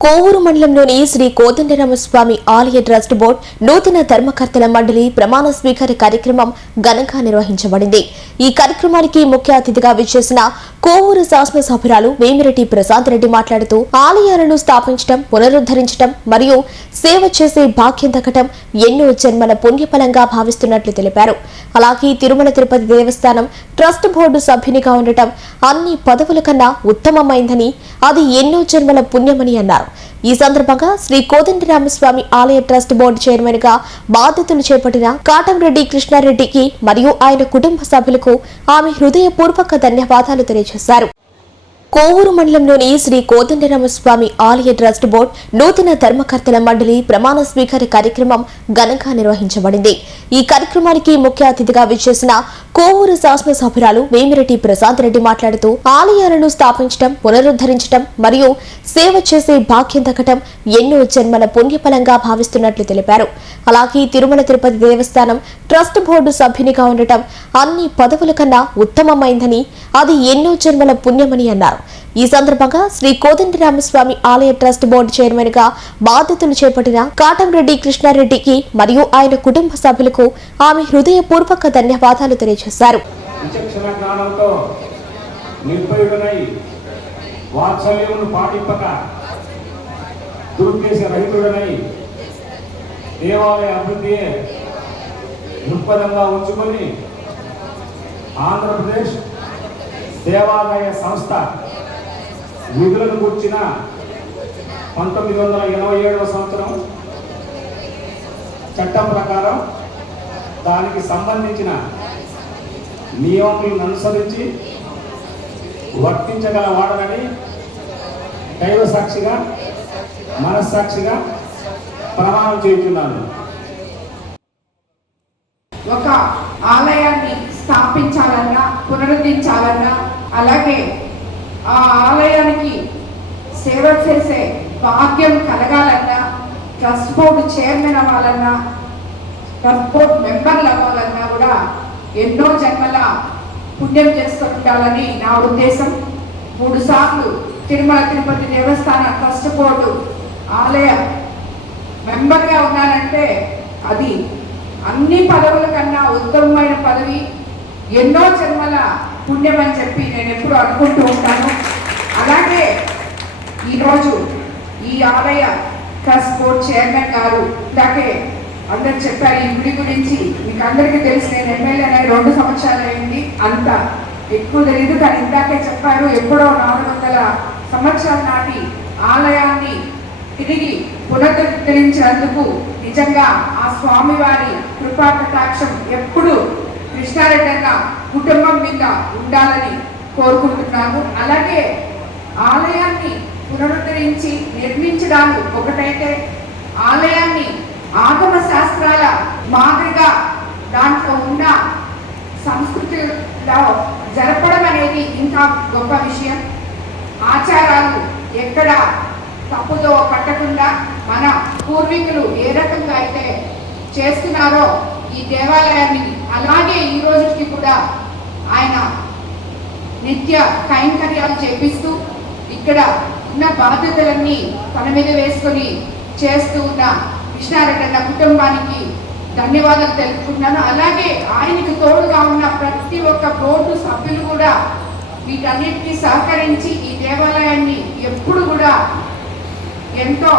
కోవూరు మండలంలోని శ్రీ కోదండరామస్వామి ఆలయ trust board నూతన ధర్మకర్తల మండలి ప్రమాణ స్వీకార కార్యక్రమం ఘనంగా నిర్వహించబడింది. ఈ కార్యక్రమానికి ముఖ్య అతిథిగా విచ్చేసిన కోవూరు శాసనసభ్యురాలు వేమిరెడ్డి ప్రసాద్ రెడ్డి మాట్లాడుతూ ఆలయాలను స్థాపించడం, పునరుద్ధరించడం మరియు సేవ చేసే భాగ్యం దక్కడం ఎన్నో జన్మల పుణ్యఫలంగా భావిస్తున్నట్లు తెలిపారు. అలాగే తిరుమల తిరుపతి దేవస్థానం ట్రస్ట్ బోర్డు సభ్యునిగా ఉండటం అన్ని పదవుల కన్నా ఉత్తమమైందని, అది ఎన్నో జన్మల పుణ్యమని అన్నారు. ఈ సందర్భంగా శ్రీ కోదండరామస్వామి ఆలయ ట్రస్ట్ బోర్డు చైర్మన్ గా బాధ్యతలు చేపట్టిన కాటంరెడ్డి కృష్ణారెడ్డికి మరియు ఆయన కుటుంబ సభ్యులకు ఆమె హృదయపూర్వక ధన్యవాదాలు తెలియజేశారు. కోవూరు మండలంలోని శ్రీ కోదండరామస్వామి ఆలయ ట్రస్ట్ బోర్డు నూతన ధర్మకర్తల మండలి ప్రమాణ స్వీకార కార్యక్రమం ఘనంగా నిర్వహించబడింది. ఈ కార్యక్రమానికి ముఖ్య అతిథిగా విచ్చేసిన కోవూరు శాసనసభ్యురాలు వేమిరెడ్డి ప్రసాద్ రెడ్డి మాట్లాడుతూ ఆలయాలను స్థాపించడం, పునరుద్ధరించడం మరియు సేవ చేసే భాగ్యం దక్కడం ఎన్నో జన్మల పుణ్యఫలంగా భావిస్తున్నట్లు తెలిపారు. అలాగే తిరుమల తిరుపతి దేవస్థానం ట్రస్ట్ బోర్డు సభ్యునిగా ఉండటం అన్ని పదవుల కన్నా ఉత్తమమైందని, అది ఎన్నో జన్మల పుణ్యమని అన్నారు. ఈ సందర్భంగా శ్రీ కోదండరామస్వామి ఆలయ ట్రస్ట్ బోర్డు చైర్మన్ గా బాధ్యతలు చేపట్టిన కాటంరెడ్డి కృష్ణారెడ్డికి మరియు ఆయన కుటుంబ సభ్యులకు ఆమె హృదయపూర్వక ధన్యవాదాలు తెలియజేశారు. దేవాలయ అభివృద్ధి దృక్పథంగా ఉంచుకొని ఆంధ్రప్రదేశ్ దేవాలయ సంస్థ విధులను కూర్చిన 1987వ సంవత్సరం చట్టం ప్రకారం దానికి సంబంధించిన నియమములను అనుసరించి వర్తించగల వాడనని దైవ సాక్షిగా మనస్సాక్షిగా ప్రమాణం చేస్తున్నాను. ఒక ఆలయాన్ని స్థాపించాలన్నా, పునరుద్ధరించాలన్నా, అలాగే ఆ ఆలయానికి సేవ చేసే భాగ్యం కలగాలన్నా, ట్రస్ట్ బోర్డు చైర్మన్ అవ్వాలన్నా, ట్రస్ట్ బోర్డు మెంబర్లు అవ్వాలన్నా కూడా ఎన్నో జన్మల పుణ్యం చేసుకుంటాలని నా ఉద్దేశం. 3 సార్లు తిరుమల తిరుపతి దేవస్థాన ట్రస్ట్ బోర్డు ఆలయ మెంబర్గా ఉన్నానంటే అది అన్ని పదవుల కన్నా ఉత్తమమైన పదవి, ఎన్నో జన్మల పుణ్యం అని చెప్పి నేను ఎప్పుడు అనుకుంటూ ఉంటాను. అలాగే ఈరోజు ఈ ఆలయ ట్రస్ట్ బోర్డ్ చైర్మన్ గారు ఇందాకే అందరు చెప్పారు ఈ గుడి గురించి. మీకు అందరికీ తెలిసి నేను ఎమ్మెల్యే 2 సంవత్సరాలు అయింది, అంత ఎక్కువ తెలియదు. కానీ ఇందాకే చెప్పారు ఎప్పుడో 400 సంవత్సరాల నాటి ఆలయాన్ని తిరిగి పునరుద్ధరించినందుకు నిజంగా ఆ స్వామివారి కృపా కటాక్షం ఎప్పుడు కృష్ణారెడ్డి అన్న కుటుంబం మీద ఉండాలని కోరుకుంటున్నాము. అలాగే ఆలయాన్ని పునరుద్ధరించి నిర్మించడాలు ఒకటైతే, ఆలయాన్ని ఆగమ శాస్త్రాల మాదిరిగా దాంట్లో ఉన్న సంస్కృతిలో జరపడం అనేది ఇంకా గొప్ప విషయం. ఆచారాలు ఎక్కడ తప్పుదో పట్టకుండా మన పూర్వీకులు ఏ రకంగా అయితే చేస్తున్నారో ఈ దేవాలయాన్ని అలాగే ఈ రోజుకి కూడా ఆయన నిత్య కైంకర్యాలు చేపిస్తూ ఇక్కడ ఉన్న బాధ్యతలన్నీ తన మీద వేసుకొని చేస్తూ ఉన్న కృష్ణారెడ్డి అన్న కుటుంబానికి ధన్యవాదాలు తెలుపుకుంటున్నాను. అలాగే ఆయనకు తోడుగా ఉన్న ప్రతి ఒక్క బోర్డు సభ్యులు కూడా వీటన్నిటికీ సహకరించి ఈ దేవాలయాన్ని ఎప్పుడు కూడా ఎంతో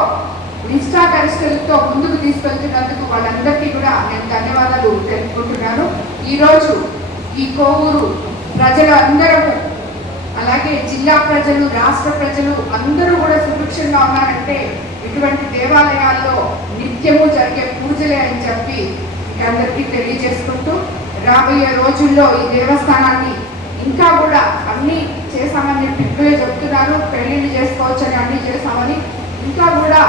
నిష్ఠాగరిష్టలతో ముందుకు తీసుకెళ్తున్నందుకు వాళ్ళందరికీ కూడా నేను ధన్యవాదాలు తెలుపుకుంటున్నాను. ఈరోజు ఈ కోవూరు ప్రజలు అందరూ, అలాగే జిల్లా ప్రజలు, రాష్ట్ర ప్రజలు అందరూ కూడా సుభిక్షంగా ఉన్నారంటే ఇటువంటి దేవాలయాల్లో నిత్యము జరిగే పూజలే అని చెప్పి అందరికీ తెలియజేసుకుంటూ, రాబోయే రోజుల్లో ఈ దేవస్థానాన్ని ఇంకా కూడా అన్నీ చేశామని చెప్పి ఇప్పుడే చెప్తున్నారు. పెళ్లిళ్ళు చేసుకోవచ్చని అన్నీ చేశామని, ఇంకా కూడా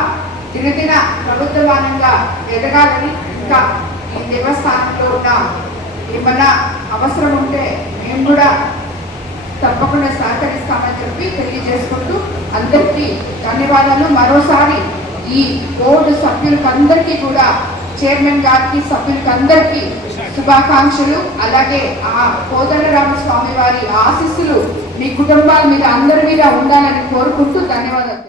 దినదిన ప్రభుత్వమానంగా ఎదగాలని, ఇంకా ఈ దేవస్థానంలో ఉన్న ఏమన్నా అవసరం ఉంటే మేము కూడా తప్పకుండా సహకరిస్తామని చెప్పి తెలియజేసుకుంటూ అందరికీ ధన్యవాదాలు. మరోసారి ఈ బోర్డు సభ్యులకు అందరికీ కూడా, చైర్మన్ గారికి, సభ్యులకు అందరికీ శుభాకాంక్షలు. అలాగే ఆ కోదండరామస్వామి వారి ఆశీస్సులు మీ కుటుంబాల మీద అందరి మీద ఉండాలని కోరుకుంటూ ధన్యవాదాలు.